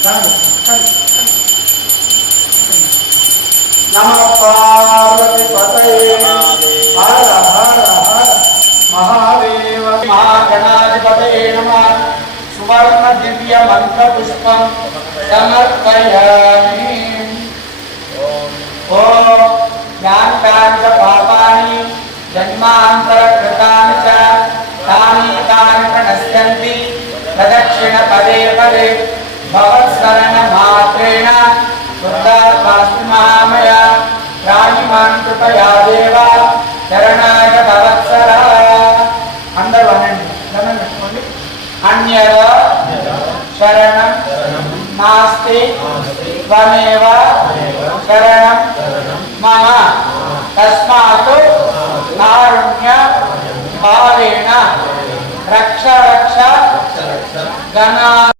नमः पार्वतीपतये हर हर हर महादेव महागणाधिपतये नमः सुवर्ण दिव्य मंत्र पुष्पं समर्पयामि। ओम ज्ञानकानि च पापानि जन्मान्तरकृतानि च तानि तानि प्रणश्यन्ति प्रदक्षिण पदे पदे भवत्सरणमात्रेण शुद्धात्मास्ति महामया राजिमान् कृपया देव शरणाय भवत्सरा। अंदर वनंడి अन्यद शरणं नास्ति त्वमेव शरणं मम तस्मात् कारुण्य भावेन रक्ष रक्ष गणा